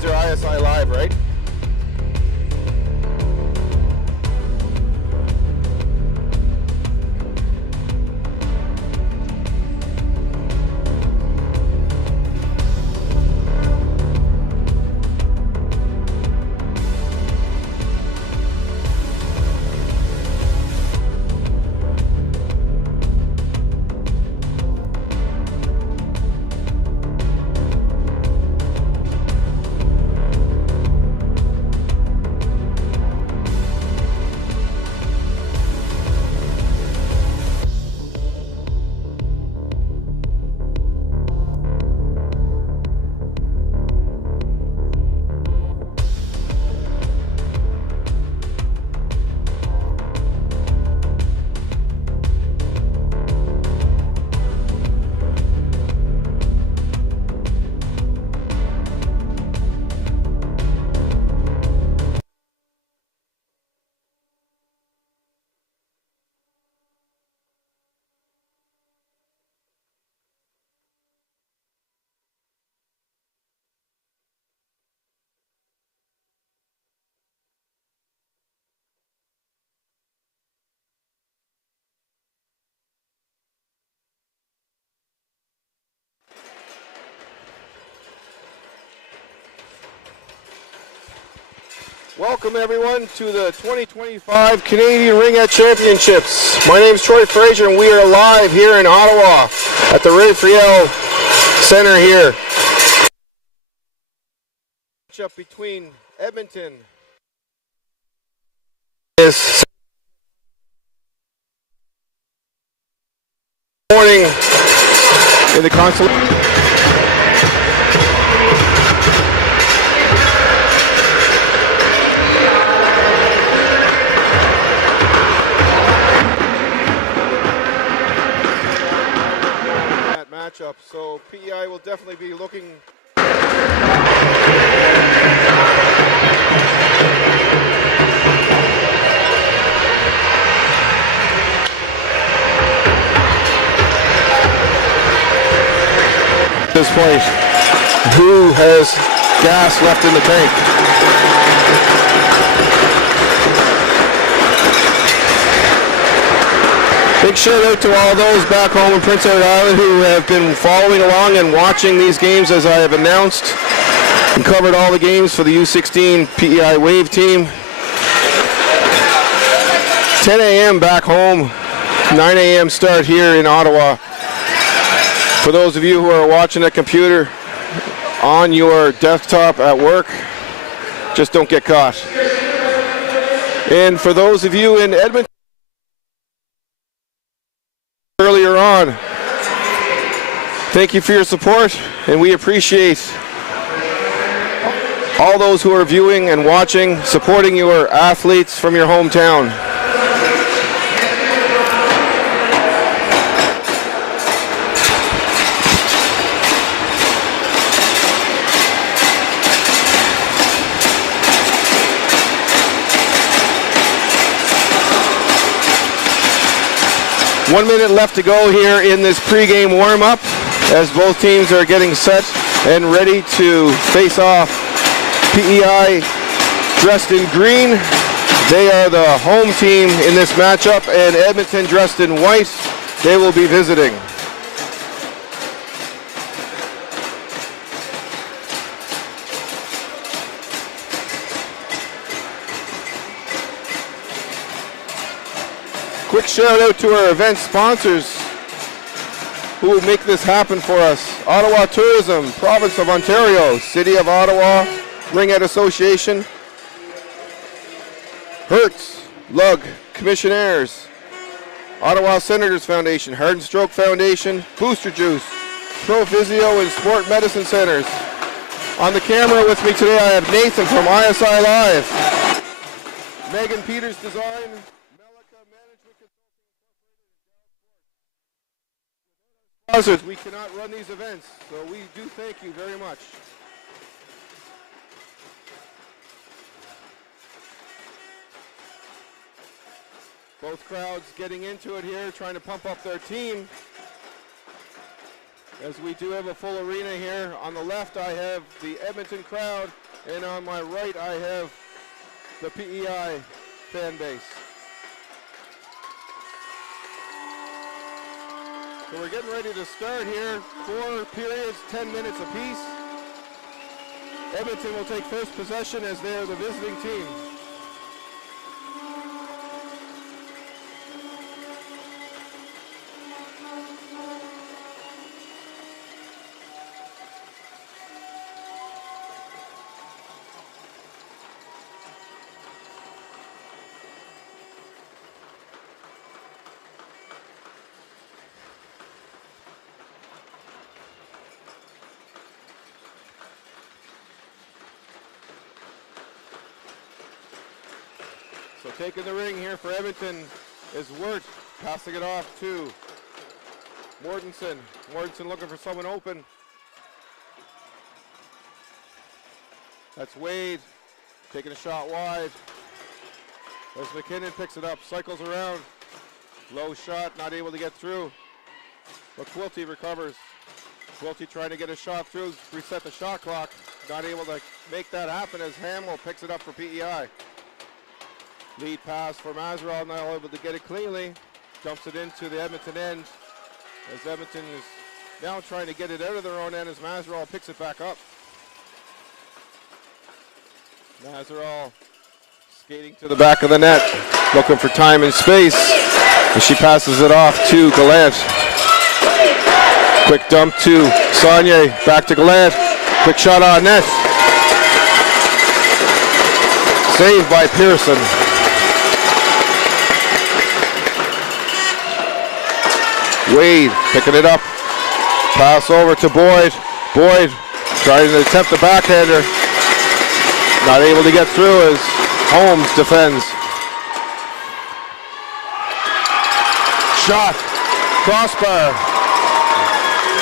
guys are ISI Live, right? Welcome everyone to the 2025 Canadian Ring Championships. My name is Troy Fraser and we are live here in Ottawa at the Friel Center here. Matchup between Edmonton this morning in the consulate. Matchup, so PEI will definitely be looking this point. Who has gas left in the tank? Big shout out to all those back home in Prince Edward Island who have been following along and watching these games as I have announced and covered all the games for the U16 PEI Wave team. 10 a.m. back home, 9 a.m. start here in Ottawa. For those of you who are watching a computer on your desktop at work, just don't get caught. And for those of you in Edmonton, earlier on, thank you for your support, and we appreciate all those who are viewing and watching, supporting your athletes from your hometown. One minute left to go here in this pregame warm-up as both teams are getting set and ready to face off. PEI dressed in green. They are the home team in this matchup, and Edmonton dressed in white. They will be visiting. Quick shout out to our event sponsors who will make this happen for us. Ottawa Tourism, Province of Ontario, City of Ottawa, Ringette Association, Hertz, Lug, Commissionaires, Ottawa Senators Foundation, Heart and Stroke Foundation, Booster Juice, Pro Physio and Sport Medicine Centers. On the camera with me today I have Nathan from ISI Live, Megan Peters Design, we cannot run these events, so we do thank you very much. Both crowds getting into it here, trying to pump up their team. As we do have a full arena here. On the left I have the Edmonton crowd, And on my right, I have the PEI fan base. So we're getting ready to start here. 4 periods, 10 minutes apiece. Edmonton will take first possession as they are the visiting team. So taking the ring here for Edmonton is Wirt, passing it off to Mortensen. Mortensen looking for someone open. That's Wade, taking a shot wide. As McKinnon picks it up, cycles around. Low shot, not able to get through. But Quilty recovers. Quilty trying to get a shot through, reset the shot clock. Not able to make that happen as Hamill picks it up for PEI. Lead pass for Mazerall, not able to get it cleanly. Dumps it into the Edmonton end. As Edmonton is now trying to get it out of their own end as Mazerall picks it back up. Mazerall skating to the back of the net, looking for time and space. And she passes it off to Gallant. Quick dump to Saunier, back to Gallant. Quick shot on net. Saved by Pearson. Wade picking it up. Pass over to Boyd. Boyd trying to attempt the backhander. Not able to get through as Holmes defends. Shot. Crossbar.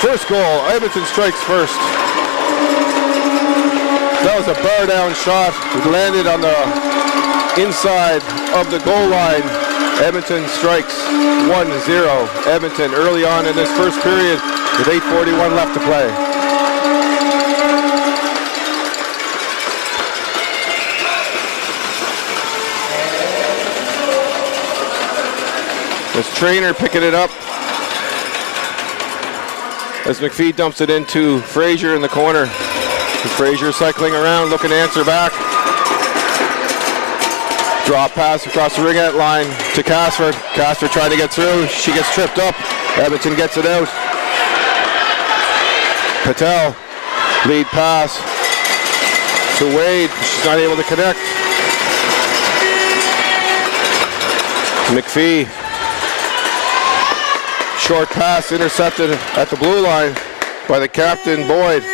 First goal. Edmonton strikes first. That was a bar down shot. It landed on the inside of the goal line. Edmonton strikes 1-0. Edmonton early on in this first period with 8:41 left to play. This Trainer picking it up as McPhee dumps it into Frazier in the corner. And Frazier cycling around, looking to answer back. Drop pass across the ring-out line to Casper. Casper trying to get through. She gets tripped up. Edmonton gets it out. Patel, lead pass to Wade. She's not able to connect. McPhee. Short pass intercepted at the blue line by the captain, Boyd.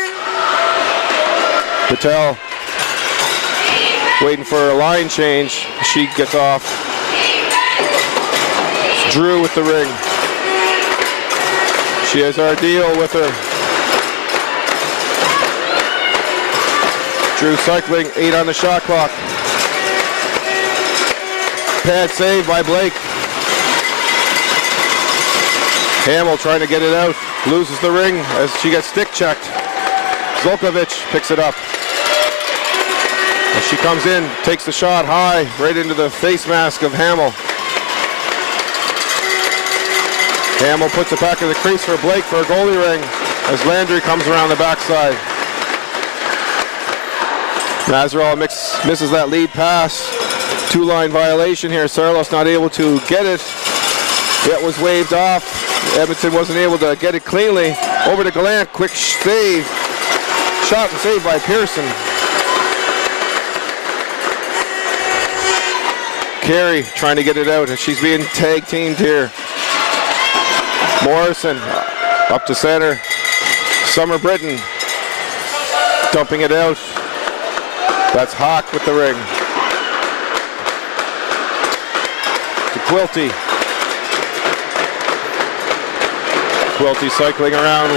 Patel waiting for a line change. She gets off. It's Drew with the ring. She has our deal with her. Drew cycling, 8 on the shot clock. Pad save by Blake. Hamill trying to get it out, loses the ring as she gets stick checked. Zolkovic picks it up. As she comes in, takes the shot high, right into the face mask of Hamill. Hamill puts it back in the crease for Blake for a goalie ring as Landry comes around the backside. Mazerall misses that lead pass. 2-line violation here. Sarlos not able to get it. It was waved off. Edmonton wasn't able to get it cleanly. Over to Gallant, quick save. Shot and save by Pearson. Carey trying to get it out as she's being tag teamed here. Morrison up to center. Summer Britton dumping it out. That's Hawk with the ring. To Quilty. Quilty cycling around,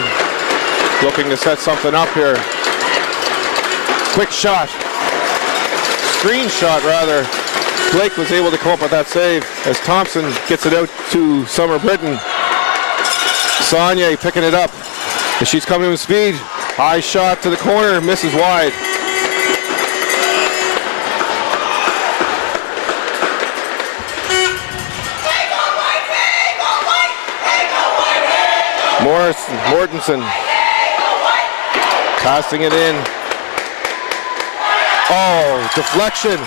looking to set something up here. Quick shot. Screen shot, rather. Blake was able to come up with that save as Thompson gets it out to Summer Britton. Saunier picking it up. As she's coming with speed. High shot to the corner, misses wide. Mortensen passing it in. Oh, deflection.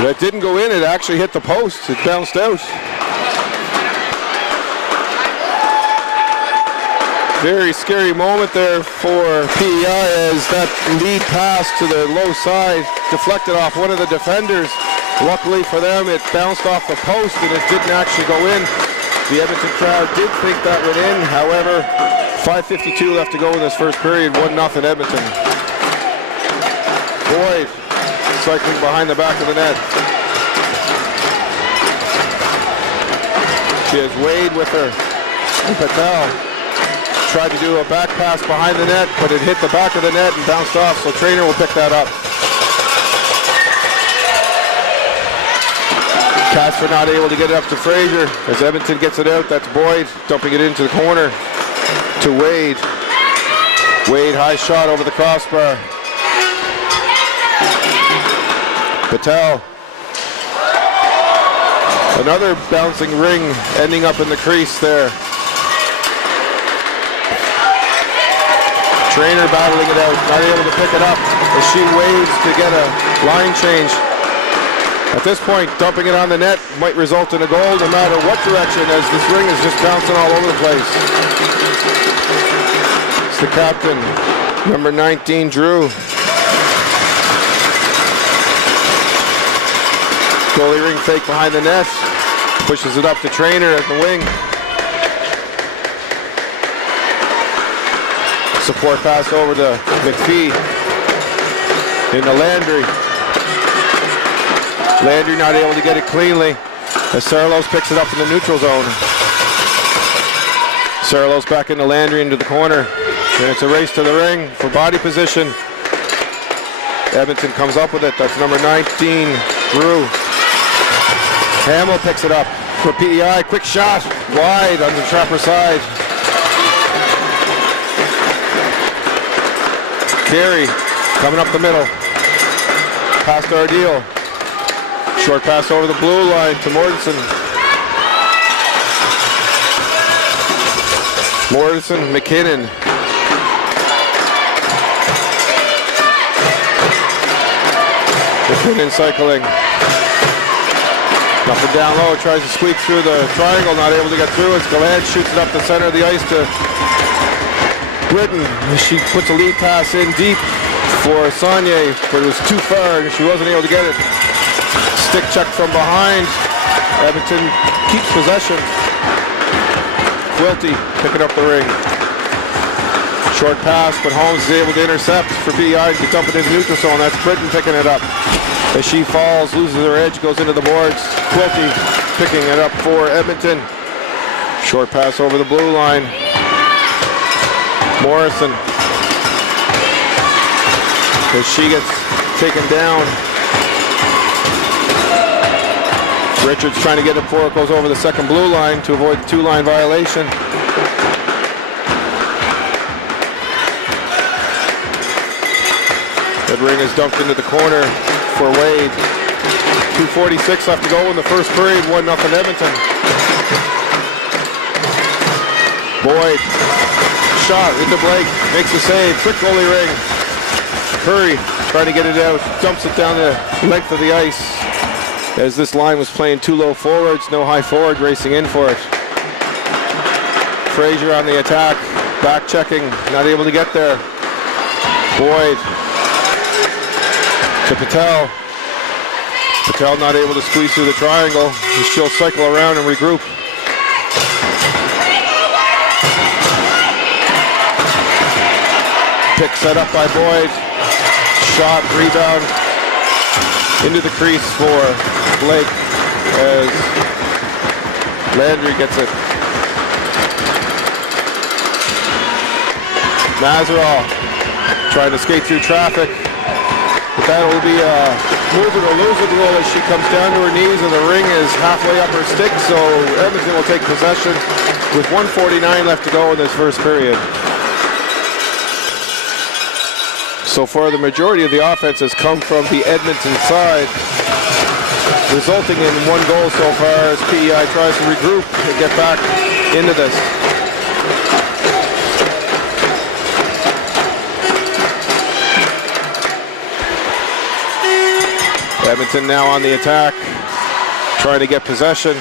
That didn't go in, it actually hit the post. It bounced out. Very scary moment there for PEI as that lead pass to the low side deflected off one of the defenders. Luckily for them, it bounced off the post and it didn't actually go in. The Edmonton crowd did think that went in. However, 5:52 left to go in this first period, 1-0 Edmonton. Boyd cycling behind the back of the net. She has Wade with her. Patel tried to do a back pass behind the net, but it hit the back of the net and bounced off, so Trainer will pick that up. Casper not able to get it up to Fraser. As Edmonton gets it out, that's Boyd dumping it into the corner to Wade. Wade, high shot over the crossbar. Patel. Another bouncing ring ending up in the crease there. Trainer battling it out, not able to pick it up as she waves to get a line change. At this point, dumping it on the net might result in a goal no matter what direction, as this ring is just bouncing all over the place. It's the captain, number 19, Drew. Goalie ring fake behind the net, pushes it up to Trainer at the wing. Support pass over to McPhee into Landry. Landry not able to get it cleanly as Sarlos picks it up in the neutral zone. Sarlos back into Landry into the corner. And it's a race to the ring for body position. Edmonton comes up with it. That's number 19, Drew. Hamill picks it up for PEI. Quick shot wide on the Trapper side. Carey coming up the middle. Past Ardeel. Short pass over the blue line to Mortensen. Mortensen, McKinnon. McKinnon cycling. Up and down low, tries to squeak through the triangle, not able to get through. It's Gallant shoots it up the center of the ice to Britton. She puts a lead pass in deep for Saunier, but it was too far. She wasn't able to get it. Stick check from behind. Edmonton keeps possession. Quilty picking up the ring. Short pass, but Holmes is able to intercept for BI to dump it into neutral zone. That's Britton picking it up. As she falls, loses her edge, goes into the boards. Quilty picking it up for Edmonton. Short pass over the blue line. Morrison. As she gets taken down. Richards trying to get it before it goes over the second blue line to avoid the two-line violation. That ring is dumped into the corner for Wade. 2:46 left to go in the first period, 1-0 Edmonton. Boyd, shot into Blake, makes a save, quick goalie ring. Curry trying to get it out, dumps it down the length of the ice. As this line was playing too low forwards, no high forward racing in for it. Fraser on the attack, back checking, not able to get there. Boyd to Patel. Patel not able to squeeze through the triangle. She'll cycle around and regroup. Pick set up by Boyd. Shot, rebound into the crease for Blake as Landry gets it. Mazerall trying to skate through traffic. But that will be a move it or lose it goal as she comes down to her knees and the ring is halfway up her stick. So Edmonton will take possession with 1:49 left to go in this first period. So far, the majority of the offense has come from the Edmonton side, resulting in one goal so far as PEI tries to regroup and get back into this. Edmonton now on the attack, trying to get possession.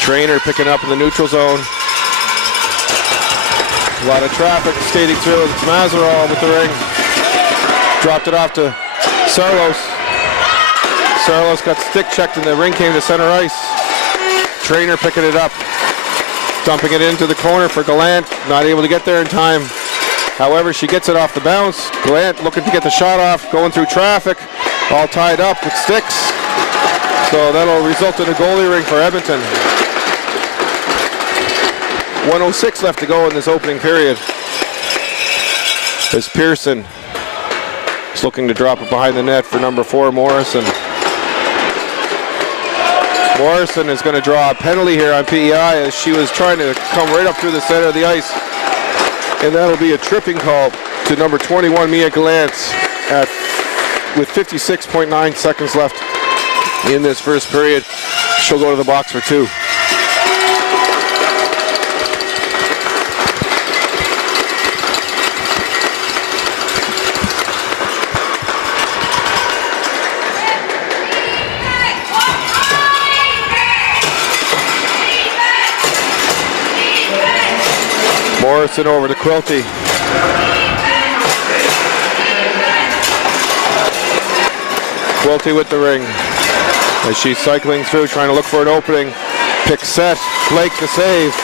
Trainer picking up in the neutral zone. A lot of traffic skating through. It's Mazarol with the ring. Dropped it off to Sarlos. Sarlos got stick checked and the ring came to center ice. Trainer picking it up. Dumping it into the corner for Gallant. Not able to get there in time. However, she gets it off the bounce. Gallant looking to get the shot off. Going through traffic. All tied up with sticks. So that'll result in a goalie ring for Edmonton. 1:06 left to go in this opening period. As Pearson is looking to drop it behind the net for number 4, Morrison. Morrison is going to draw a penalty here on PEI as she was trying to come right up through the center of the ice. And that'll be a tripping call to number 21, Mia Gallant, with 56.9 seconds left in this first period. She'll go to the box for 2. Morrison over to Quilty. Quilty with the ring. As she's cycling through, trying to look for an opening. Pick set. Blake the save.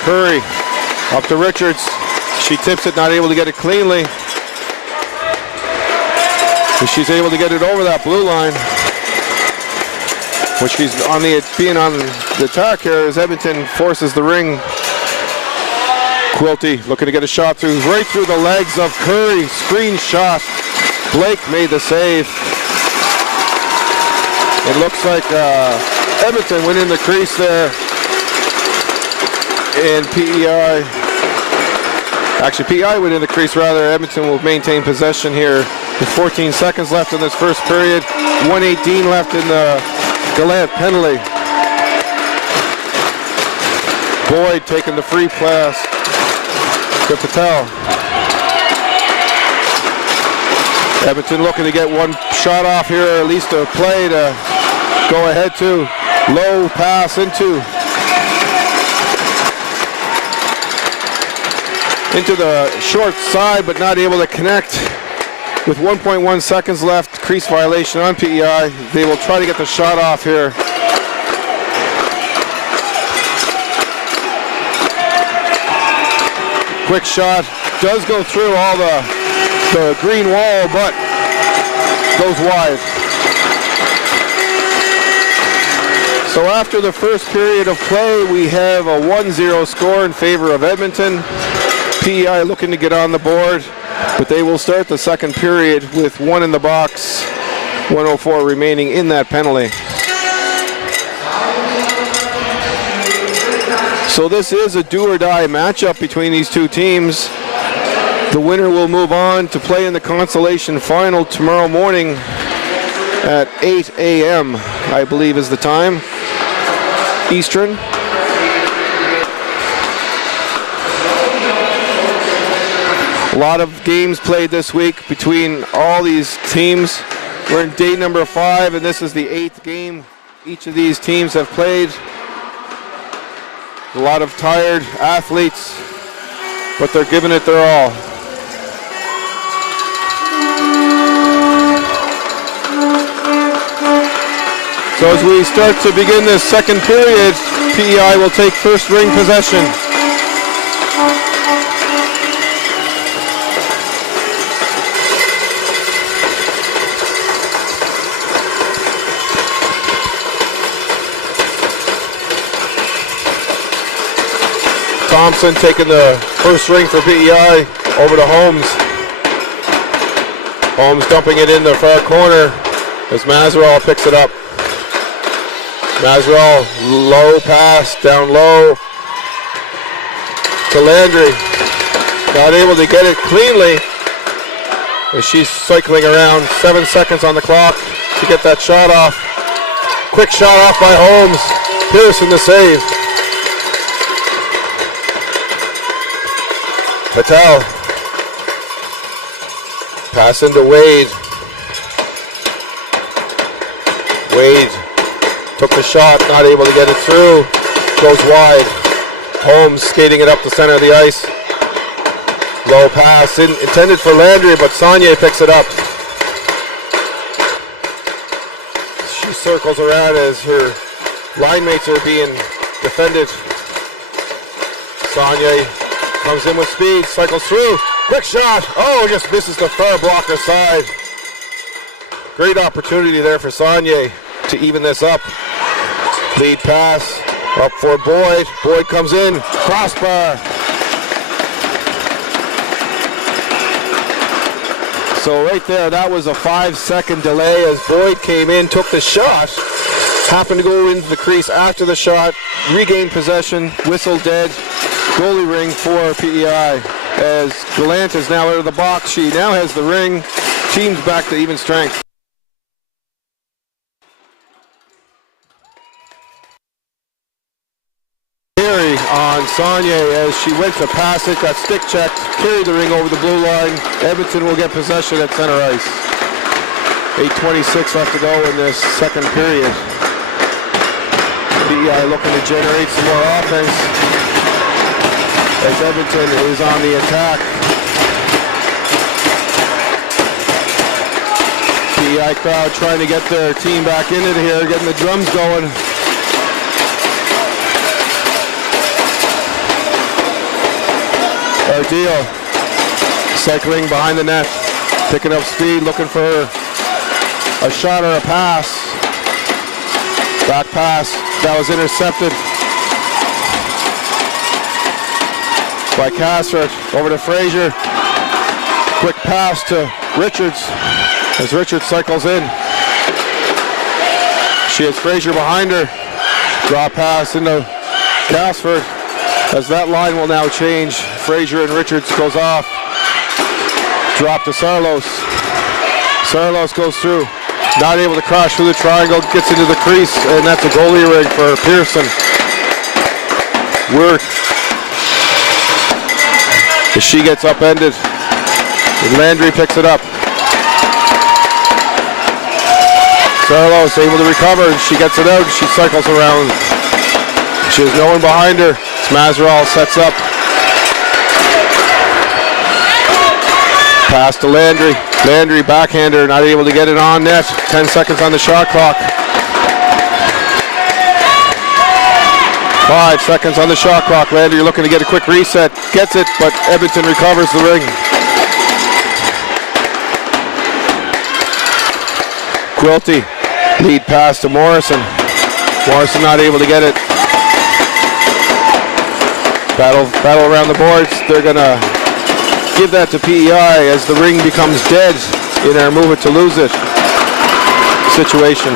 Curry up to Richards. She tips it, not able to get it cleanly. But she's able to get it over that blue line. Which she's on being on the attack here as Edmonton forces the ring. Quilty looking to get a shot through, right through the legs of Curry. Screen shot. Blake made the save. It looks like Edmonton went in the crease there. And PEI, actually PEI went in the crease rather. Edmonton will maintain possession here with 14 seconds left in this first period. 1:18 left in the Gallant penalty. Boyd taking the free pass to Patel. Edmonton looking to get one shot off here, or at least a play to go ahead to. Low pass into the short side, but not able to connect. With 1.1 seconds left, crease violation on PEI. They will try to get the shot off here. Quick shot, does go through all the green wall, but goes wide. So after the first period of play, we have a 1-0 score in favor of Edmonton. PEI looking to get on the board. But they will start the second period with 1 in the box, 1:04 remaining in that penalty. So this is a do-or-die matchup between these two teams. The winner will move on to play in the consolation final tomorrow morning at 8 a.m., I believe is the time, Eastern. A lot of games played this week between all these teams. We're in day number 5, and this is the 8th game each of these teams have played. A lot of tired athletes, but they're giving it their all. So as we start to begin this second period, PEI will take first ring possession. Thompson taking the first ring for PEI over to Holmes. Holmes dumping it in the far corner as Mazarol picks it up. Mazarol, low pass, down low to Landry. Not able to get it cleanly as she's cycling around. 7 seconds on the clock to get that shot off. Quick shot off by Holmes. Pearson the save. Patel. Pass into Wade. Wade took the shot, not able to get it through. Goes wide. Holmes skating it up the center of the ice. Low pass intended for Landry, but Saunier picks it up. She circles around as her line mates are being defended. Saunier comes in with speed, cycles through. Quick shot. Oh, just misses the far blocker side. Great opportunity there for Saunier to even this up. Lead pass up for Boyd. Boyd comes in. Crossbar. So right there, that was a 5-second delay as Boyd came in, took the shot, happened to go into the crease after the shot, regained possession, whistle dead, goalie ring for PEI. As Gallant is now out of the box, she now has the ring, team's back to even strength. On Saunier as she went to pass it, got stick checked, carried the ring over the blue line. Edmonton will get possession at center ice. 8:26 left to go in this second period. PEI looking to generate some more offense as Edmonton is on the attack. PEI crowd trying to get their team back into here, getting the drums going. Deal. Cycling behind the net, picking up speed, looking for a shot or a pass. Back pass, that was intercepted by Cassert. Over to Fraser. Quick pass to Richards as Richards cycles in. She has Fraser behind her. Draw pass into Casford. As that line will now change, Fraser and Richards goes off. Drop to Sarlos. Sarlos goes through. Not able to crash through the triangle, gets into the crease, and that's a goalie rig for Pearson. Work. As she gets upended, and Landry picks it up. Sarlos able to recover, and she gets it out, she cycles around. She has no one behind her. Mazerall sets up. Pass to Landry. Landry backhander, not able to get it on net. 10 seconds on the shot clock. 5 seconds on the shot clock. Landry looking to get a quick reset. Gets it, but Edmonton recovers the ring. Quilty. Lead pass to Morrison. Morrison not able to get it. Battle around the boards. They're going to give that to PEI as the ring becomes dead in our move it to lose it situation.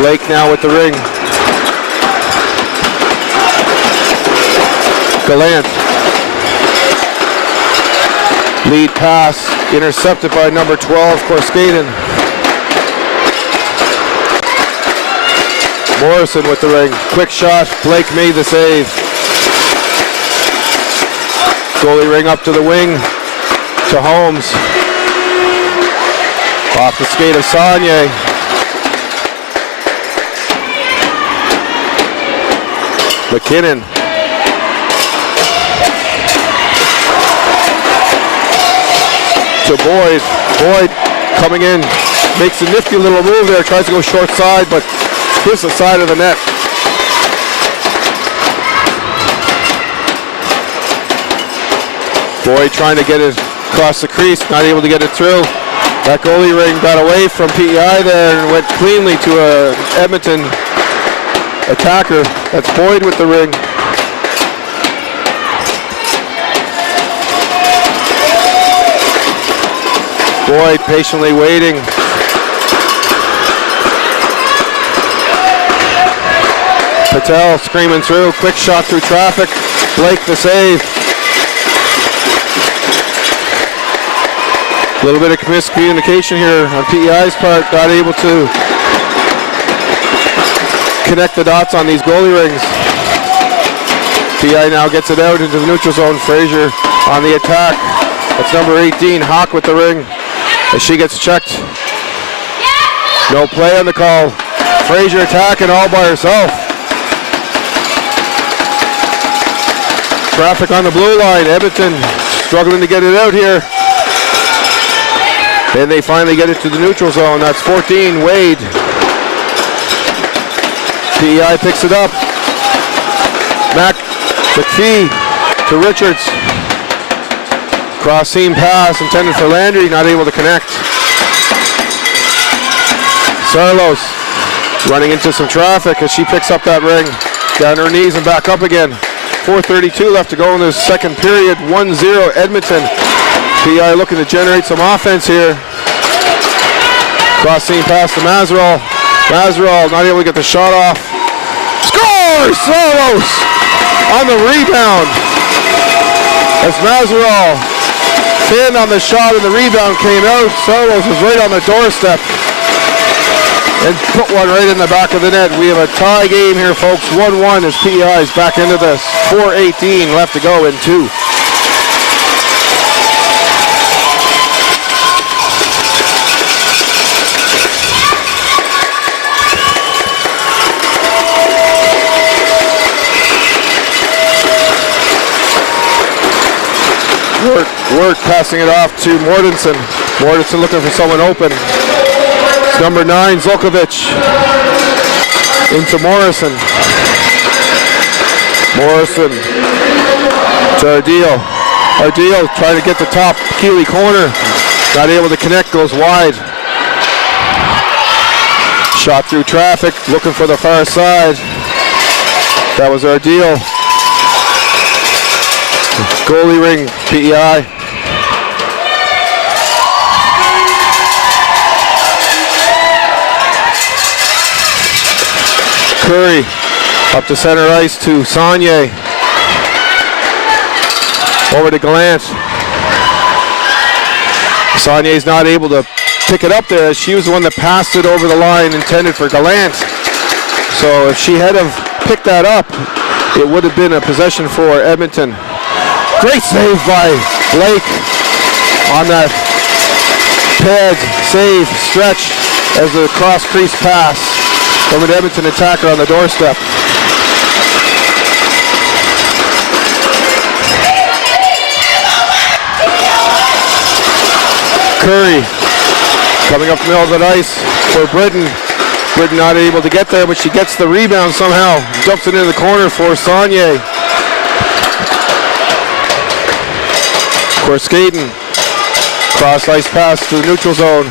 Blake now with the ring. Gallant. Lead pass intercepted by number 12, Korskanen. Morrison with the ring. Quick shot. Blake made the save. Goalie ring up to the wing, to Holmes. Off the skate of Saunier. McKinnon. To Boyd. Boyd coming in, makes a nifty little move there, tries to go short side, but hits the side of the net. Boyd trying to get it across the crease, not able to get it through. That goalie ring got away from PEI there and went cleanly to a Edmonton attacker. That's Boyd with the ring. Boyd patiently waiting. Patel screaming through, quick shot through traffic. Blake the save. A little bit of miscommunication here on PEI's part, not able to connect the dots on these goalie rings. PEI now gets it out into the neutral zone. Fraser on the attack. That's number 18, Hawk with the ring. As she gets checked. No play on the call. Fraser attacking all by herself. Traffic on the blue line. Edmonton struggling to get it out here. And they finally get it to the neutral zone. That's 14, Wade. PEI picks it up. McPhee to Richards. Cross seam pass intended for Landry, not able to connect. Sarlos running into some traffic as she picks up that ring. Down her knees and back up again. 4:32 left to go in this second period. 1-0 Edmonton. PEI looking to generate some offense here. Cross seam pass to Mazeral. Mazeral not able to get the shot off. Scores! Sarlos on the rebound. As Mazeral pinned on the shot and the rebound came out. Sarlos was right on the doorstep and put one right in the back of the net. We have a tie game here, folks. 1-1 as PEI is back into this. 4:18 left to go in 2. Work passing it off to Mortensen. Mortensen looking for someone open. It's number 9, Zolkovic. Into Morrison. Morrison to Ardeo. Ardeo trying to get the top Keeley corner. Not able to connect, goes wide. Shot through traffic, looking for the far side. That was Ardeo. Goalie ring, PEI. Curry up to center ice to Saunier. Over to Gallant. Saunier's not able to pick it up there as she was the one that passed it over the line intended for Gallant. So if she had have picked that up, it would have been a possession for Edmonton. Great save by Blake on that pad save stretch as the cross crease pass from an Edmonton attacker on the doorstep. Curry coming up the middle of the ice for Britton. Britton not able to get there, but she gets the rebound somehow. Dumps it into the corner for Saunier. Skaten. Cross ice pass to the neutral zone.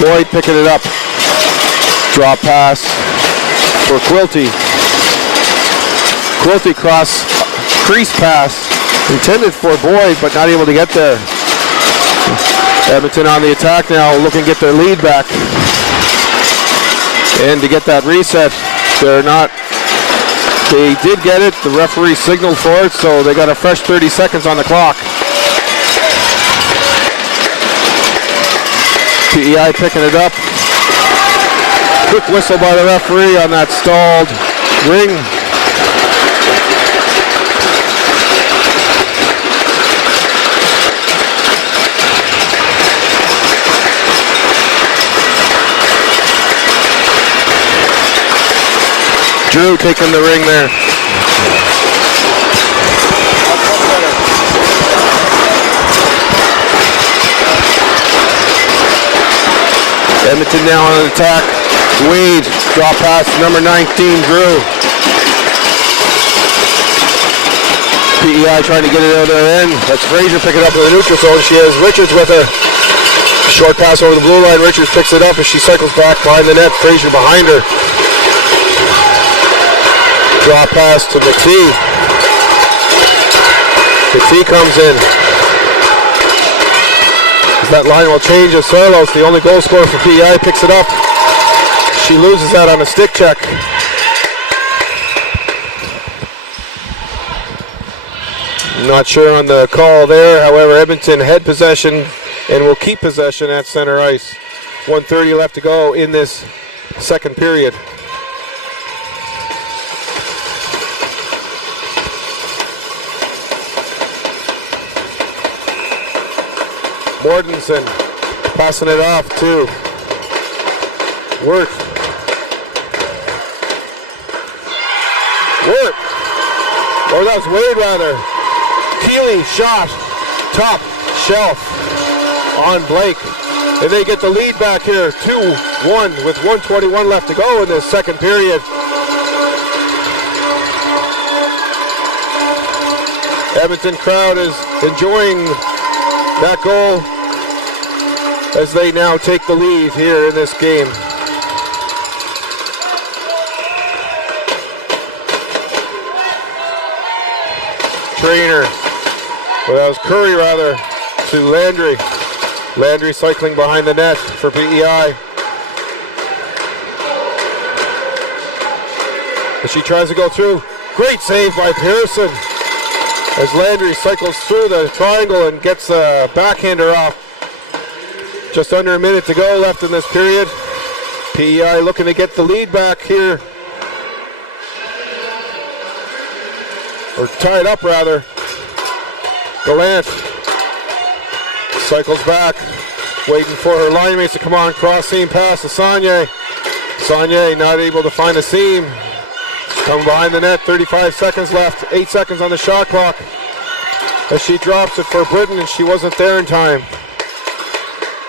Boyd picking it up. Drop pass for Quilty. Quilty cross crease pass intended for Boyd, but not able to get there. Edmonton on the attack now, looking to get their lead back. And to get that reset, they're not. They did get it. The referee signaled for it, so they got a fresh 30 seconds on the clock. PEI picking it up. Quick whistle by the referee on that stalled ring. Drew taking the ring there. Edmonton now on attack. Wade, drop pass, number 19, Drew. PEI trying to get it out of their end. That's Fraser picking it up in the neutral zone. She has Richards with her. Short pass over the blue line. Richards picks it up as she cycles back behind the net. Fraser behind her. Drop pass to McPhee. McPhee comes in. That line will change as Sarlos, the only goal scorer for PEI, picks it up. She loses that on a stick check. Not sure on the call there. However, Edmonton had possession and will keep possession at center ice. 1:30 left to go in this second period. Mortensen passing it off to Wirt. Or that was Wade rather. Keeley shot, top shelf on Blake. And they get the lead back here, 2-1 with 1:21 left to go in this second period. Edmonton crowd is enjoying that goal as they now take the lead here in this game. Trainer, well, that was Curry rather, to Landry. Landry cycling behind the net for PEI. As she tries to go through. Great save by Pearson. As Landry cycles through the triangle and gets a backhander off. Just under a minute to go left in this period. PEI looking to get the lead back here. Or tie it up rather. Gallant cycles back, waiting for her line mates to come on. Cross seam pass to Saunier. Saunier not able to find a seam. Coming behind the net, 35 seconds left, 8 seconds on the shot clock. As she drops it for Britain, and she wasn't there in time.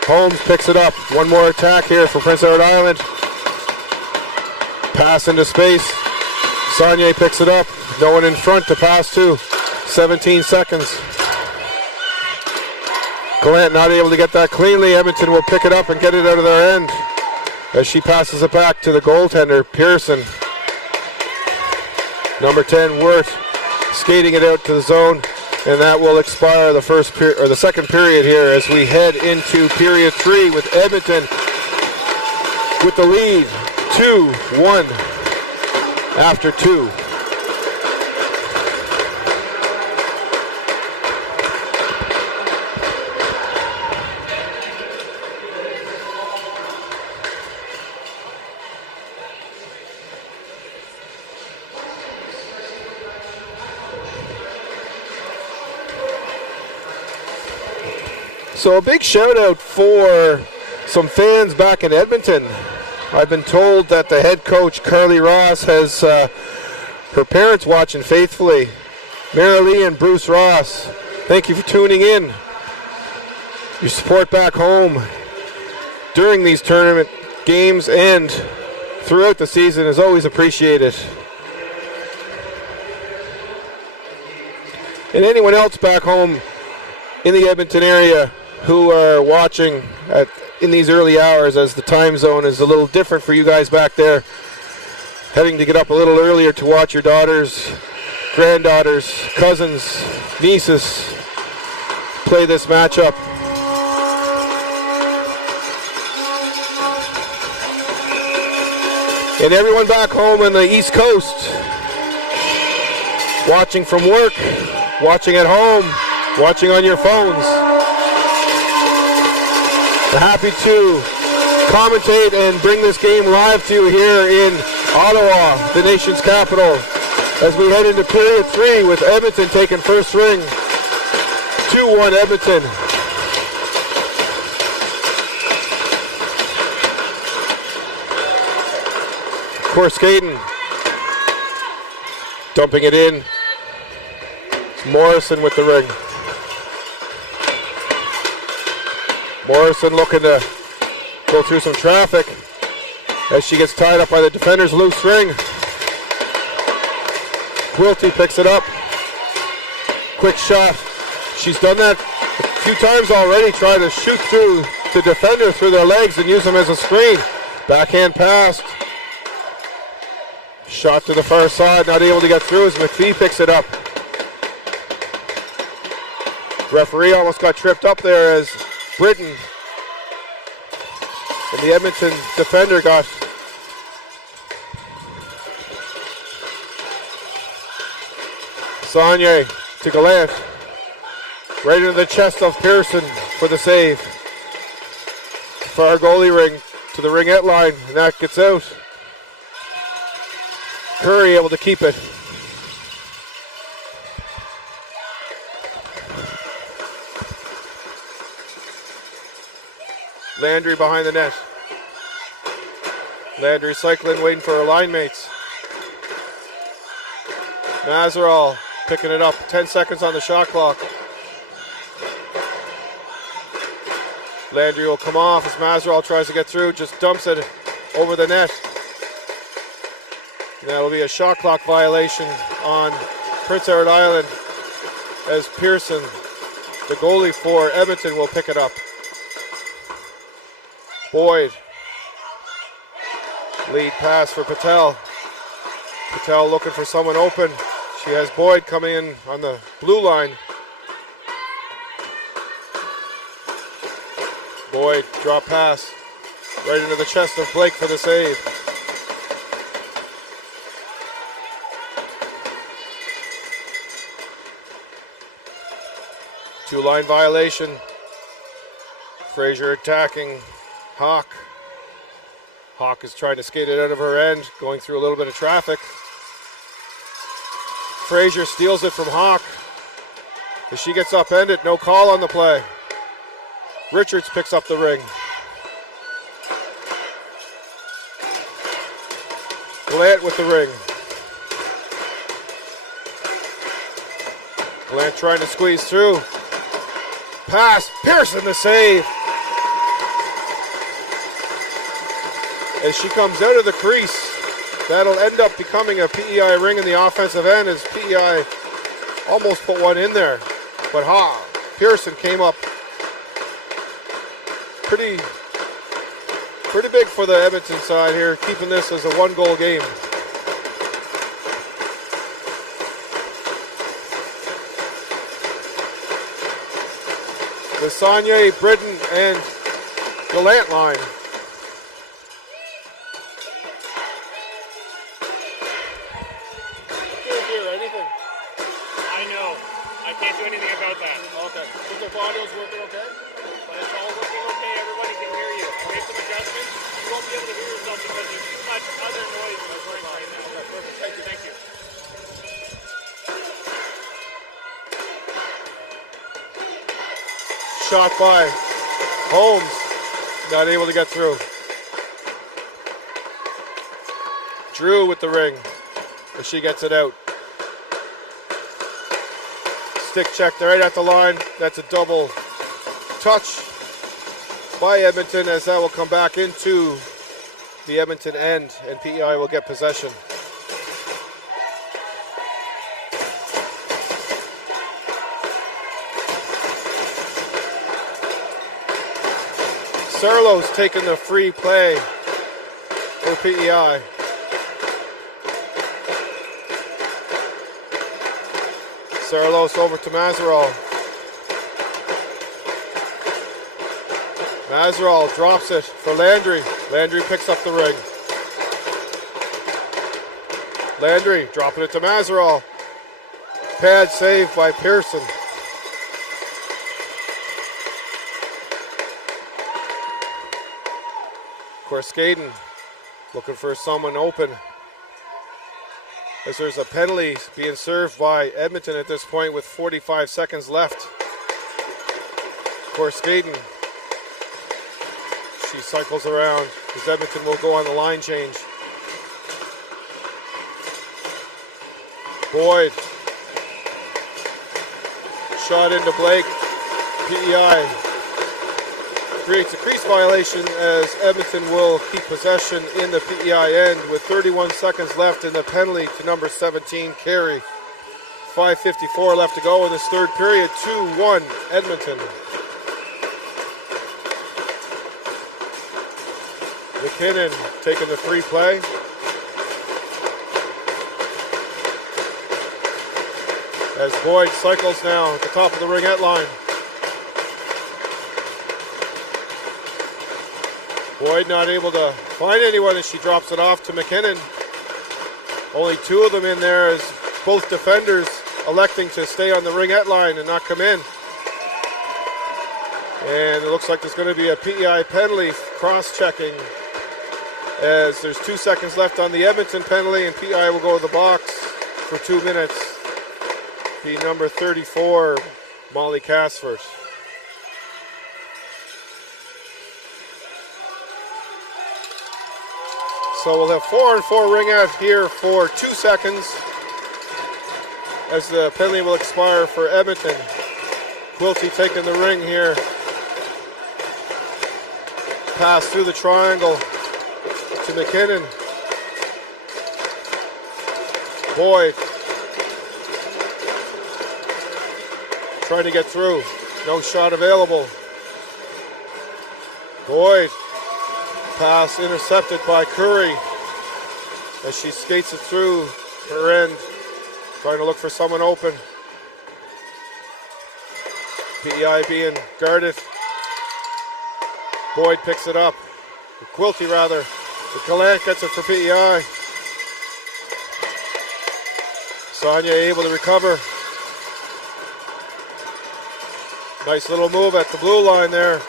Holmes picks it up. One more attack here for Prince Edward Island. Pass into space. Saunier picks it up. No one in front to pass to. 17 seconds. Gallant not able to get that cleanly. Edmonton will pick it up and get it out of their end as she passes it back to the goaltender, Pearson. Number 10, Wirt, skating it out to the zone, and that will expire the the second period here as we head into period 3 with Edmonton with the lead, 2-1 after 2. So a big shout out for some fans back in Edmonton. I've been told that the head coach, Carly Ross, has her parents watching faithfully. Marilee and Bruce Ross, thank you for tuning in. Your support back home during these tournament games and throughout the season is always appreciated. And anyone else back home in the Edmonton area who are watching in these early hours, as the time zone is a little different for you guys back there, having to get up a little earlier to watch your daughters, granddaughters, cousins, nieces play this matchup. And everyone back home on the East Coast, watching from work, watching at home, watching on your phones. I'm happy to commentate and bring this game live to you here in Ottawa, the nation's capital, as we head into period 3 with Edmonton taking first ring. 2-1 Edmonton. Of course, skating, dumping it in. It's Morrison with the ring. Morrison looking to go through some traffic as she gets tied up by the defender's loose ring. Quilty picks it up. Quick shot. She's done that a few times already, trying to shoot through the defender through their legs and use them as a screen. Backhand pass. Shot to the far side, not able to get through as McPhee picks it up. Referee almost got tripped up there as Britain and the Edmonton defender got Saunier to Gallant, right into the chest of Pearson for the save. Far goalie ring to the ringette line, and that gets out. Curry able to keep it. Landry behind the net. Landry cycling, waiting for her line mates. Mazeral picking it up. 10 seconds on the shot clock. Landry will come off as Mazeral tries to get through, just dumps it over the net. That'll be a shot clock violation on Prince Edward Island as Pearson, the goalie for Edmonton, will pick it up. Boyd. Lead pass for Patel. Patel looking for someone open. She has Boyd coming in on the blue line. Boyd, drop pass. Right into the chest of Blake for the save. Two-line violation. Fraser attacking Hawk. Hawk is trying to skate it out of her end, going through a little bit of traffic. Fraser steals it from Hawk. As she gets upended, no call on the play. Richards picks up the ring. Glant with the ring. Glant trying to squeeze through. Pass, Pearson the save. As she comes out of the crease, that'll end up becoming a PEI ring in the offensive end as PEI almost put one in there. But Pearson came up pretty big for the Edmonton side here, keeping this as a one-goal game. The Saunier, Britton, and Gallant line. Can't hear anything. I know. I can't do anything about that. Okay. Is the audio's working okay? But it's all working okay. Everybody can hear you. I made some adjustments. You won't be able to hear yourself because there's too much other noise in the room right now. Okay, perfect. Thank you. Thank you. Shot by Holmes, not able to get through. Drew with the ring as she gets it out. Stick checked right at the line. That's a double touch by Edmonton as that will come back into the Edmonton end and PEI will get possession. Serlo's taking the free play for PEI. Serlos over to Mazeral. Mazeral drops it for Landry. Landry picks up the ring. Landry dropping it to Mazeral. Pad save by Pearson. Skaden looking for someone open as there's a penalty being served by Edmonton at this point with 45 seconds left. Skaden, she cycles around as Edmonton will go on the line change. Boyd, shot into Blake. PEI creates a crease violation as Edmonton will keep possession in the PEI end with 31 seconds left in the penalty to number 17, Carey. 5:54 left to go in this third period. 2-1 Edmonton. McKinnon taking the free play. As Boyd cycles now at the top of the ringette line. Boyd not able to find anyone as she drops it off to McKinnon. Only two of them in there as both defenders electing to stay on the ringette line and not come in. And it looks like there's going to be a PEI penalty cross-checking as there's 2 seconds left on the Edmonton penalty and PEI will go to the box for 2 minutes. The number 34, Molly Casford. So we'll have 4-on-4 ring out here for 2 seconds as the penalty will expire for Edmonton. Quilty taking the ring here. Pass through the triangle to McKinnon. Boyd trying to get through. No shot available. Boyd. Pass intercepted by Curry as she skates it through her end. Trying to look for someone open. PEI being guarded. Boyd picks it up. Quilty rather. The Gallant gets it for PEI. Sonia able to recover. Nice little move at the blue line there.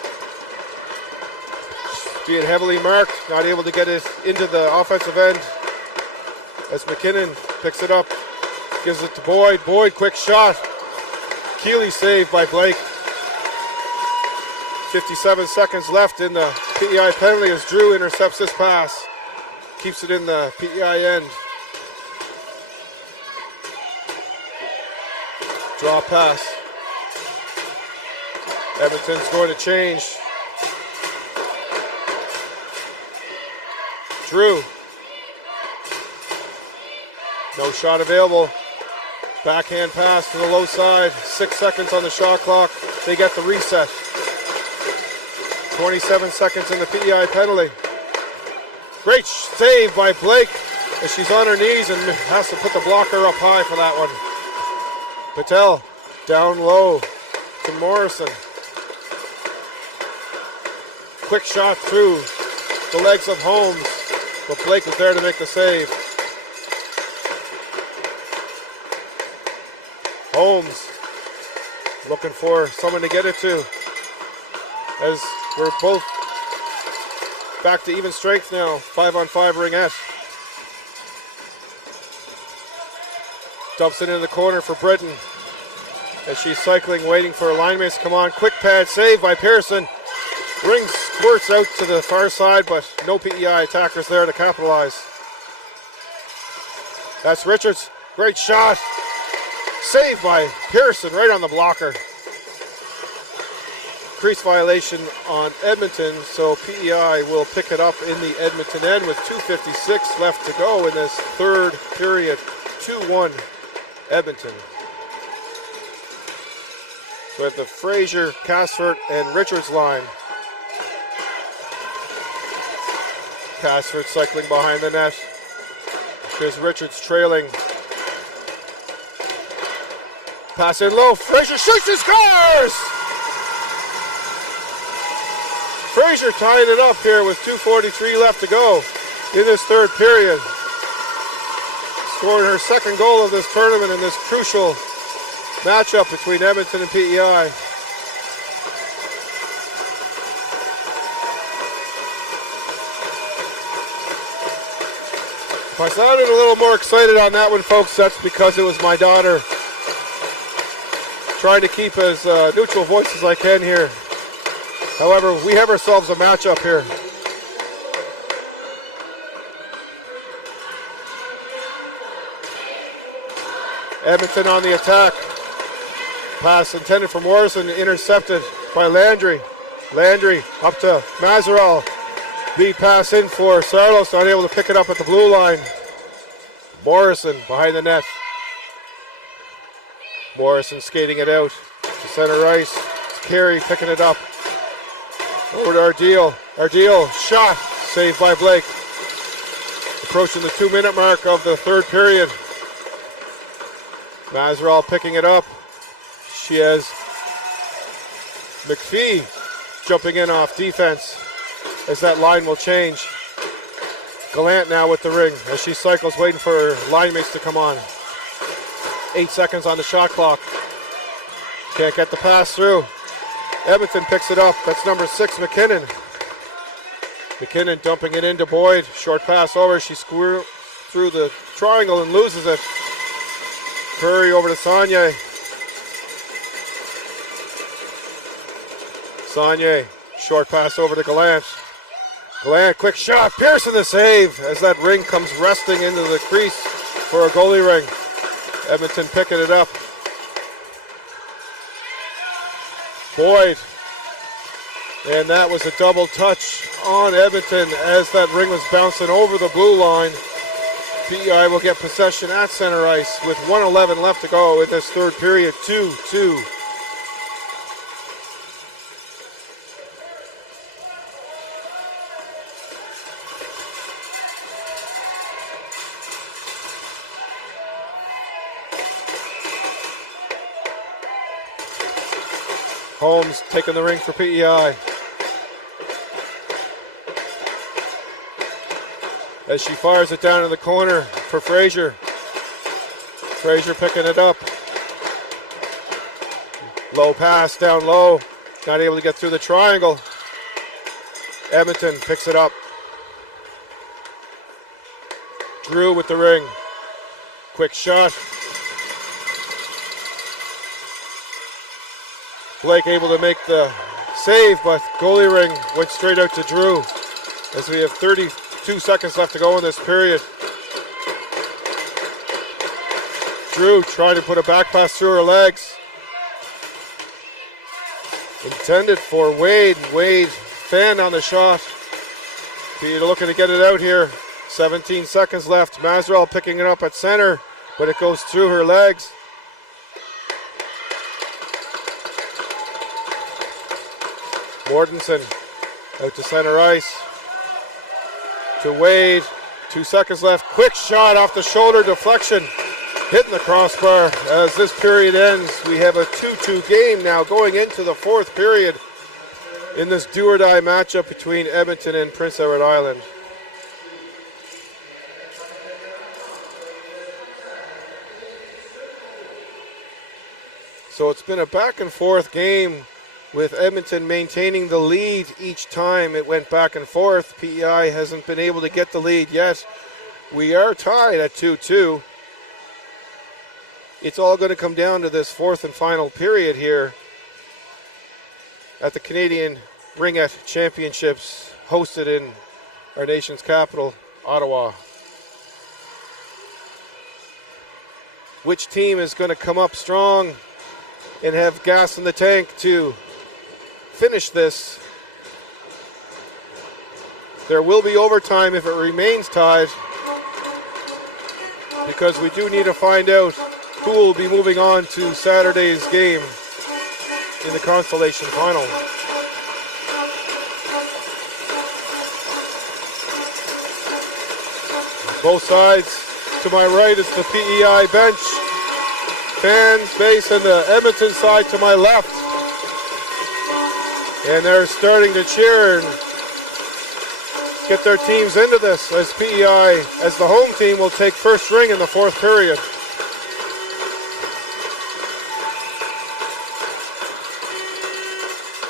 Being heavily marked, not able to get it into the offensive end. As McKinnon picks it up, gives it to Boyd. Boyd, quick shot. Keeley saved by Blake. 57 seconds left in the PEI penalty as Drew intercepts this pass. Keeps it in the PEI end. Draw pass. Edmonton's going to change. Drew. No shot available. Backhand pass to the low side. 6 seconds on the shot clock. They get the reset. 27 seconds in the PEI penalty. Great save by Blake as she's on her knees and has to put the blocker up high for that one. Patel down low to Morrison. Quick shot through the legs of Holmes, but Blake was there to make the save. Holmes looking for someone to get it to as we're both back to even strength now. 5-on-5 ringette. Dumps it into the corner for Britton as she's cycling, waiting for her line mates to come on. Quick pad save by Pearson. Ring squirts out to the far side, but no PEI attackers there to capitalize. That's Richards. Great shot. Saved by Pearson right on the blocker. Crease violation on Edmonton, so PEI will pick it up in the Edmonton end with 2:56 left to go in this third period. 2-1 Edmonton. So at the Fraser, Casford, and Richards line. Casford cycling behind the net. Here's Richards trailing. Pass in low. Fraser shoots and scores! Fraser tying it up here with 2:43 left to go in this third period. Scoring her second goal of this tournament in this crucial matchup between Edmonton and PEI. If I sounded a little more excited on that one, folks, that's because it was my daughter. Trying to keep as neutral voice as I can here. However, we have ourselves a matchup here. Edmonton on the attack. Pass intended for Morrison, intercepted by Landry. Landry up to Mazeral. Lead pass in for Sarlos, not able to pick it up at the blue line. Morrison behind the net. Morrison skating it out to center ice. It's Carey picking it up. Over to Ardeel. Ardeel, shot, saved by Blake. Approaching the 2-minute mark of the third period. Mazeral picking it up. She has McPhee jumping in off defense as that line will change. Gallant now with the ring as she cycles, waiting for her line mates to come on. 8 seconds on the shot clock. Can't get the pass through. Edmonton picks it up. That's number 6, McKinnon. McKinnon dumping it into Boyd. Short pass over. She squirrels through the triangle and loses it. Curry over to Sagne. Sagne. Short pass over to Gallant. Gallant, quick shot. Pearson the save as that ring comes resting into the crease for a goalie ring. Edmonton picking it up. Boyd. And that was a double touch on Edmonton as that ring was bouncing over the blue line. PEI will get possession at center ice with 1:11 left to go in this third period. 2-2. Holmes taking the ring for PEI. As she fires it down in the corner for Fraser. Fraser picking it up. Low pass down low. Not able to get through the triangle. Edmonton picks it up. Drew with the ring. Quick shot. Blake able to make the save, but goalie ring went straight out to Drew as we have 32 seconds left to go in this period. Drew trying to put a back pass through her legs. Intended for Wade. Wade fanned on the shot. Peter looking to get it out here. 17 seconds left. Mazerel picking it up at center, but it goes through her legs. Mortensen out to center ice. To Wade. 2 seconds left. Quick shot off the shoulder. Deflection. Hitting the crossbar as this period ends. We have a 2-2 game now going into the fourth period in this do-or-die matchup between Edmonton and Prince Edward Island. So it's been a back and forth game with Edmonton maintaining the lead each time it went back and forth. PEI hasn't been able to get the lead yet. We are tied at 2-2. It's all going to come down to this fourth and final period here at the Canadian Ringette Championships hosted in our nation's capital, Ottawa. Which team is going to come up strong and have gas in the tank to finish this? There will be overtime if it remains tied, because we do need to find out who will be moving on to Saturday's game in the consolation final. Both sides. To my right is the PEI bench. Fans base and the Edmonton side to my left. And they're starting to cheer and get their teams into this as PEI, as the home team, will take first ring in the fourth period.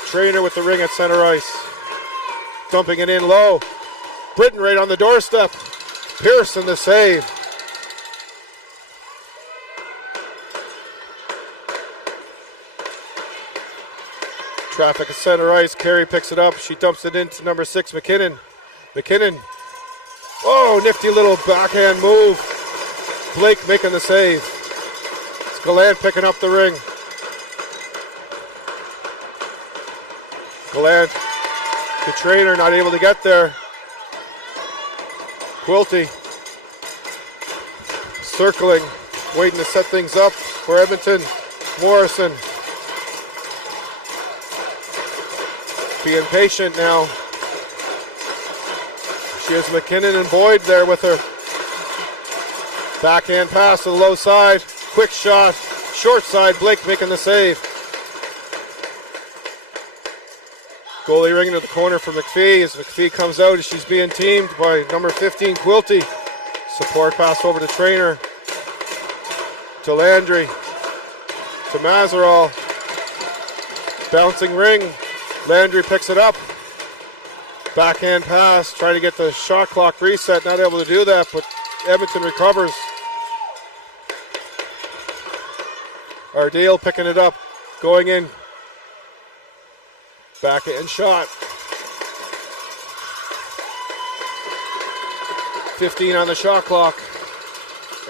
Trainer with the ring at center ice. Dumping it in low. Britton right on the doorstep. Pearson the save. Traffic at center ice. Carey picks it up. She dumps it into number 6, McKinnon. McKinnon. Oh, nifty little backhand move. Blake making the save. It's Gallant picking up the ring. Gallant to Trainer, not able to get there. Quilty circling, waiting to set things up for Edmonton. Morrison being patient now. She has McKinnon and Boyd there with her. Backhand pass to the low side. Quick shot. Short side. Blake making the save. Goalie ring into the corner for McPhee as McPhee comes out as she's being teamed by number 15, Quilty. Support pass over to Trainer. To Landry. To Mazerall. Bouncing ring. Landry picks it up. Backhand pass, trying to get the shot clock reset. Not able to do that, but Edmonton recovers. Ardale picking it up, going in. Backhand shot. 8:15 on the shot clock.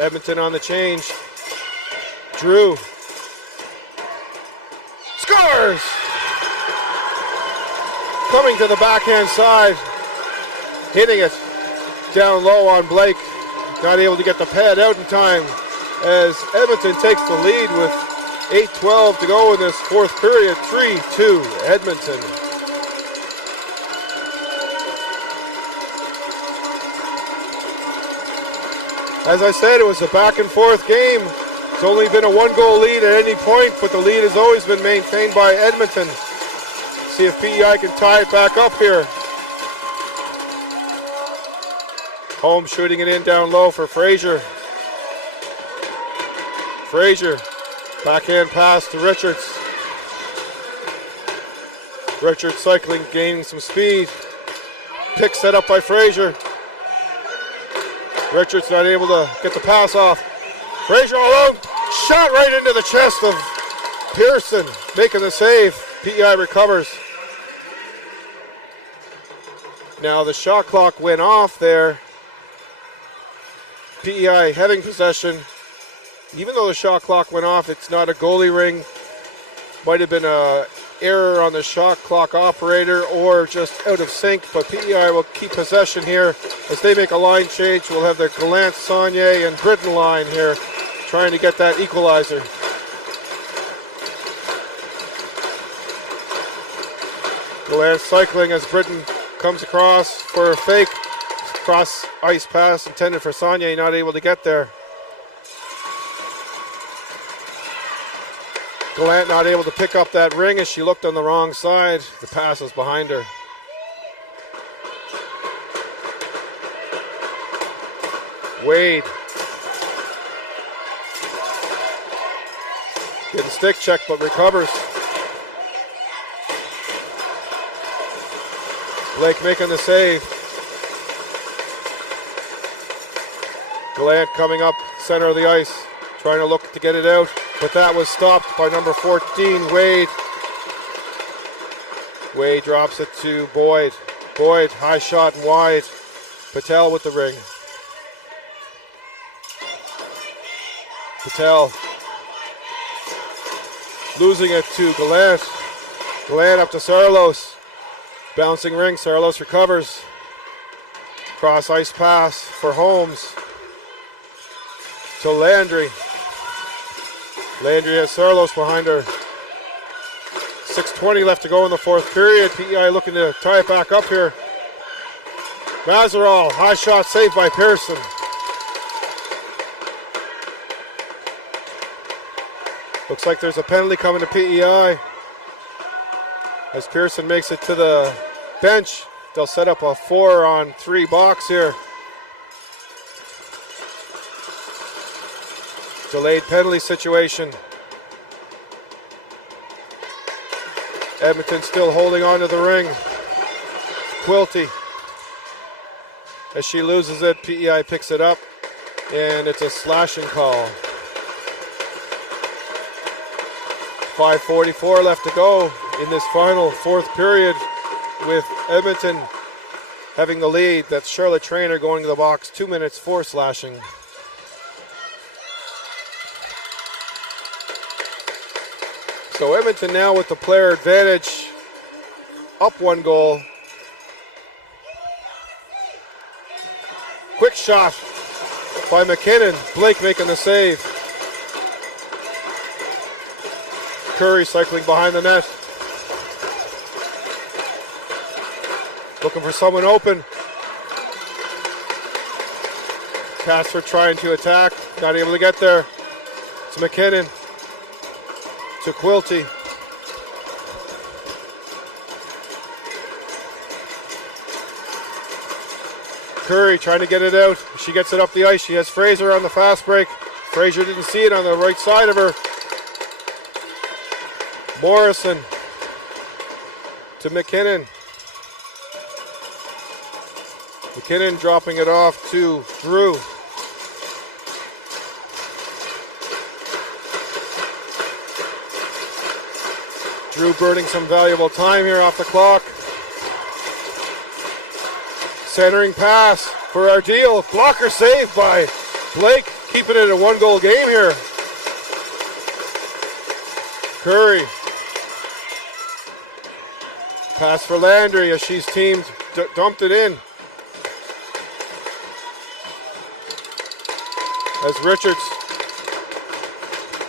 Edmonton on the change. Drew. Scores! Coming to the backhand side. Hitting it down low on Blake. Not able to get the pad out in time as Edmonton takes the lead with 8:12 to go in this fourth period. 3-2 Edmonton. As I said, it was a back and forth game. It's only been a 1-goal lead at any point, but the lead has always been maintained by Edmonton. See if PEI can tie it back up here. Holmes shooting it in down low for Fraser. Fraser, backhand pass to Richards. Richards cycling, gaining some speed. Pick set up by Fraser. Richards not able to get the pass off. Fraser alone, shot right into the chest of Pearson, making the save. PEI recovers. Now the shot clock went off there. PEI having possession. Even though the shot clock went off, it's not a goalie ring. Might have been an error on the shot clock operator or just out of sync, but PEI will keep possession here as they make a line change. We'll have the Gallant, Saunier, and Britton line here trying to get that equalizer. Gallant cycling as Britton comes across for a fake. Cross ice pass intended for Saunier, not able to get there. Gallant not able to pick up that ring as she looked on the wrong side. The pass is behind her. Wade. Getting stick check but recovers. Blake making the save. Gallant coming up center of the ice, trying to look to get it out, but that was stopped by number 14, Wade. Wade drops it to Boyd. Boyd, high shot and wide. Patel with the ring. Patel losing it to Gallant. Gallant up to Sarlos. Bouncing ring, Sarlos recovers. Cross ice pass for Holmes to Landry. Landry has Sarlos behind her. 6:20 left to go in the fourth period. PEI looking to tie it back up here. Mazeral, high shot saved by Pearson. Looks like there's a penalty coming to PEI. As Pearson makes it to the bench, they'll set up a 4-on-3 box here. Delayed penalty situation. Edmonton still holding on to the ring. Quilty. As she loses it, PEI picks it up, and it's a slashing call. 5:44 left to go in this final fourth period with Edmonton having the lead. That's Charlotte Traynor going to the box, 2 minutes for slashing. So Edmonton now with the player advantage, up 1 goal. Quick shot by McKinnon. Blake making the save. Curry cycling behind the net. Looking for someone open. Casper trying to attack, not able to get there. It's McKinnon to Quilty. Curry trying to get it out. She gets it up the ice. She has Fraser on the fast break. Fraser didn't see it on the right side of her. Morrison to McKinnon. McKinnon dropping it off to Drew. Drew burning some valuable time here off the clock. Centering pass. for our deal. Blocker saved by Blake, keeping it a 1-goal game here. Curry. Pass for Landry as she's teamed, dumped it in. As Richards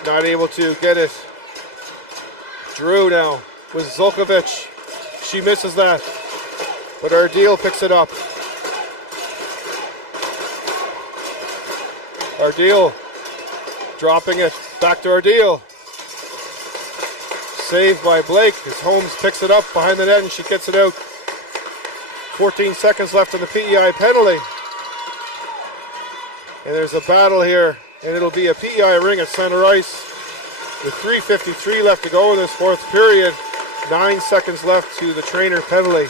not able to get it. Drew now with Zolkovic. She misses that, but Ardeel picks it up. Ardeel dropping it back to Ardeel. Saved by Blake as Holmes picks it up behind the net and she gets it out. 14 seconds left in the PEI penalty. And there's a battle here, and it'll be a PEI ring at center ice with 3:53 left to go in this fourth period. 9 seconds left to the Trainer penalty.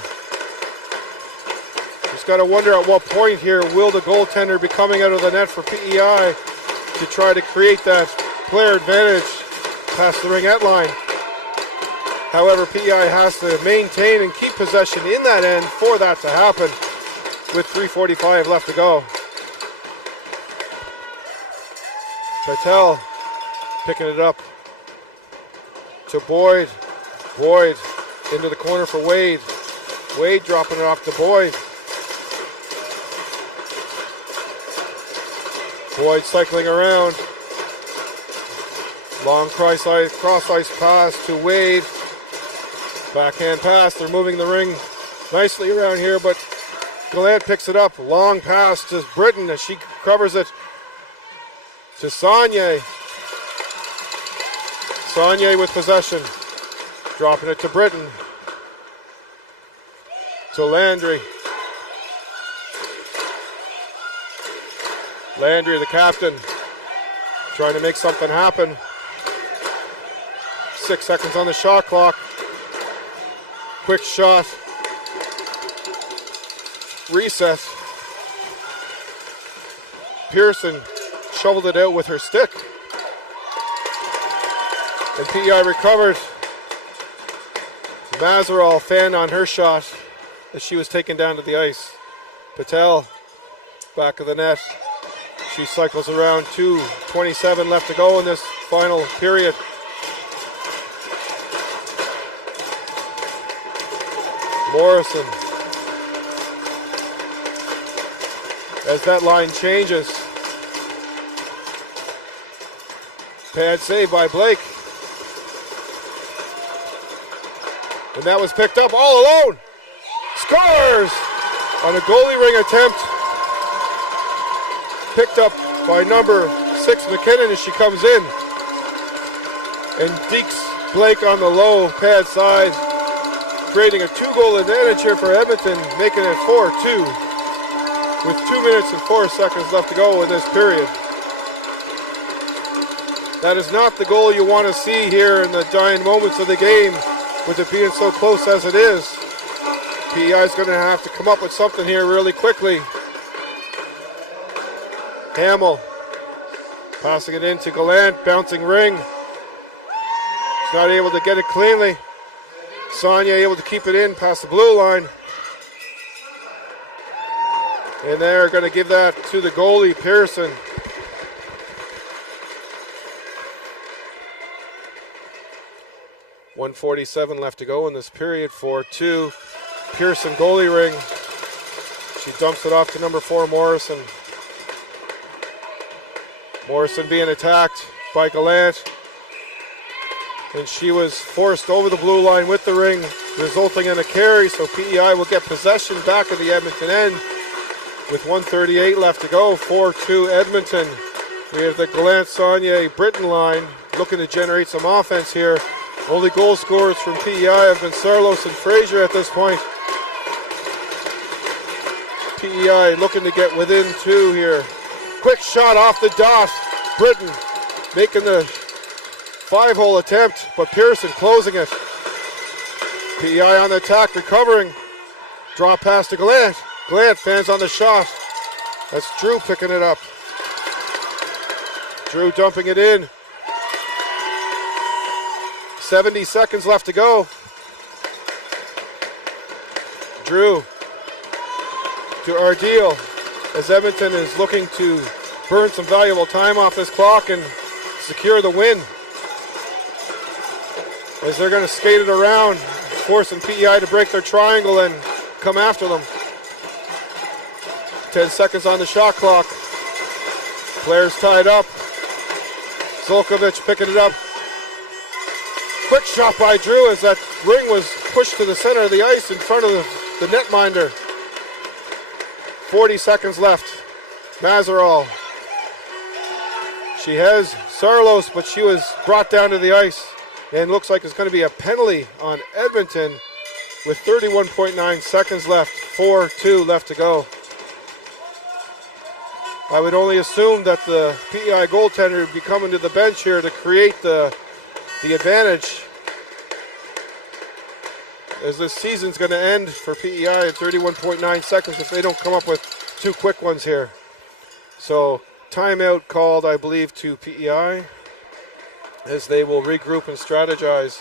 Just got to wonder at what point here will the goaltender be coming out of the net for PEI to try to create that player advantage past the ringette line. However, PEI has to maintain and keep possession in that end for that to happen with 3:45 left to go. Patel picking it up to Boyd. Boyd into the corner for Wade. Wade dropping it off to Boyd. Boyd cycling around. Long cross ice pass to Wade. Backhand pass. They're moving the ring nicely around here, but Gallant picks it up. Long pass to Britton as she covers it to Saunier. Saunier with possession. Dropping it to Britton. To Landry. Landry, the captain, trying to make something happen. 6 seconds on the shot clock. Quick shot. Reset. Pearson shoveled it out with her stick. And PEI recovered. Mazarol fanned on her shot as she was taken down to the ice. Patel, back of the net. She cycles around. 2:27 left to go in this final period. Morrison. As that line changes. Pad save by Blake. And that was picked up all alone. Scores on a goalie ring attempt. Picked up by number 6 McKinnon as she comes in. And dekes Blake on the low pad side, creating a 2-goal advantage here for Edmonton, making it 4-2 with 2 minutes and 4 seconds left to go in this period. That is not the goal you want to see here in the dying moments of the game, with it being so close as it is. PEI is going to have to come up with something here really quickly. Hamill passing it into Gallant, bouncing ring. He's not able to get it cleanly. Sonia able to keep it in past the blue line. And they're going to give that to the goalie, Pearson. .147 left to go in this period. 4-2. Pearson goalie ring. She dumps it off to number 4, Morrison. Morrison being attacked by Gallant. And she was forced over the blue line with the ring, resulting in a carry. So PEI will get possession back at the Edmonton end with 1:38 left to go. 4-2 Edmonton. We have the Gallant, Saunier, Britton line looking to generate some offense here. Only goal scorers from PEI have been Sarlos and Fraser at this point. PEI looking to get within 2 here. Quick shot off the dot. Britton making the 5-hole attempt, but Pearson closing it. PEI on the attack, recovering. Draw pass to Gallant. Gallant fans on the shot. That's Drew picking it up. Drew dumping it in. 70 seconds left to go. Drew to Ardeel. as Edmonton is looking to burn some valuable time off this clock and secure the win. As they're going to skate it around, forcing PEI to break their triangle and come after them. 10 seconds on the shot clock. Players tied up. Zolkovic picking it up. Quick shot by Drew as that ring was pushed to the center of the ice in front of the netminder. 40 seconds left. Mazeral. She has Sarlos, but she was brought down to the ice. And looks like it's going to be a penalty on Edmonton with 31.9 seconds left. 4-2 left to go. I would only assume that the PEI goaltender would be coming to the bench here to create the advantage, as this season's going to end for PEI at 31.9 seconds if they don't come up with two quick ones here. So timeout called, I believe, to PEI as they will regroup and strategize.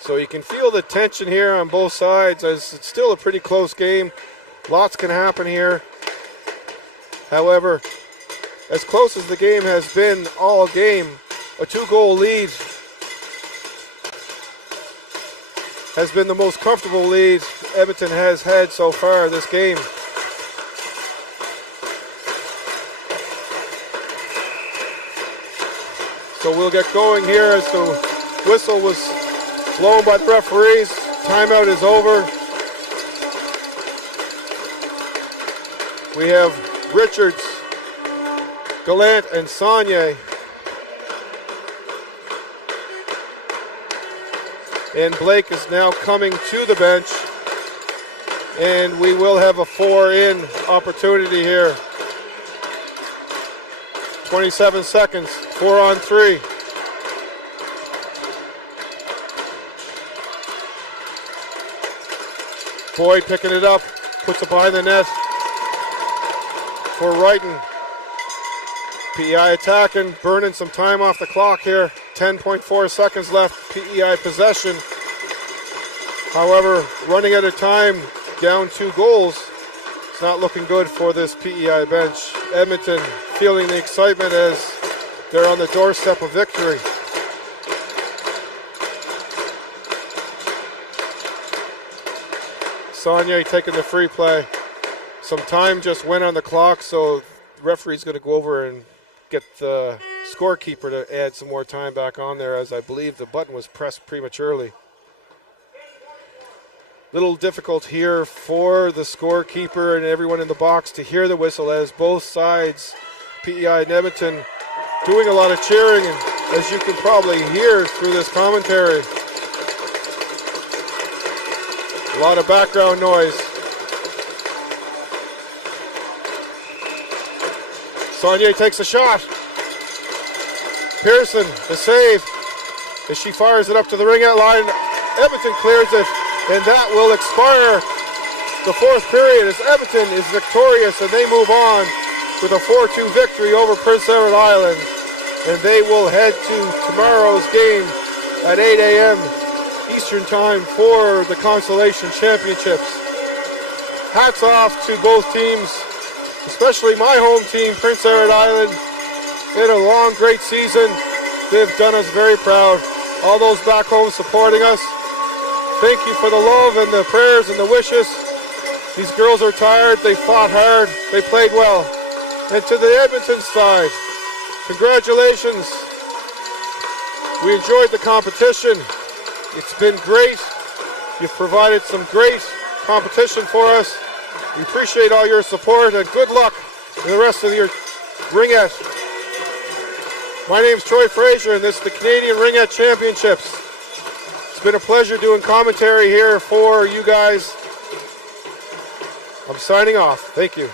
So you can feel the tension here on both sides, as it's still a pretty close game. Lots can happen here. However, as close as the game has been all game, a 2-goal lead has been the most comfortable lead Edmonton has had so far this game. So we'll get going here as the whistle was blown by the referees. Timeout is over. We have Richards, Gallant, and Saunier. And Blake is now coming to the bench. And we will have a 4-in opportunity here. 27 seconds, 4-on-3. Boyd picking it up, puts it behind the net for Wrighton. PEI attacking, burning some time off the clock here. 10.4 seconds left, PEI possession. However, running out of time, down 2 goals. It's not looking good for this PEI bench. Edmonton feeling the excitement as they're on the doorstep of victory. Saunier taking the free play. Some time just went on the clock, so the referee's going to go over and get the scorekeeper to add some more time back on there, as I believe the button was pressed prematurely. Little difficult here for the scorekeeper and everyone in the box to hear the whistle, as both sides, PEI and Edmonton, doing a lot of cheering, and as you can probably hear through this commentary, a lot of background noise. Saunier takes a shot. Pearson, the save, as she fires it up to the ring-out line. Edmonton clears it, and that will expire the 4th period as Edmonton is victorious, and they move on with a 4-2 victory over Prince Edward Island. And they will head to tomorrow's game at 8 a.m. Eastern Time for the Consolation Championships. Hats off to both teams, especially my home team, Prince Edward Island. They had a long, great season. They've done us very proud. All those back home supporting us, thank you for the love and the prayers and the wishes. These girls are tired. They fought hard. They played well. And to the Edmonton side, congratulations. We enjoyed the competition. It's been great. You've provided some great competition for us. We appreciate all your support, and good luck in the rest of your ringette. My name's Troy Fraser, and this is the Canadian Ringette Championships. It's been a pleasure doing commentary here for you guys. I'm signing off. Thank you.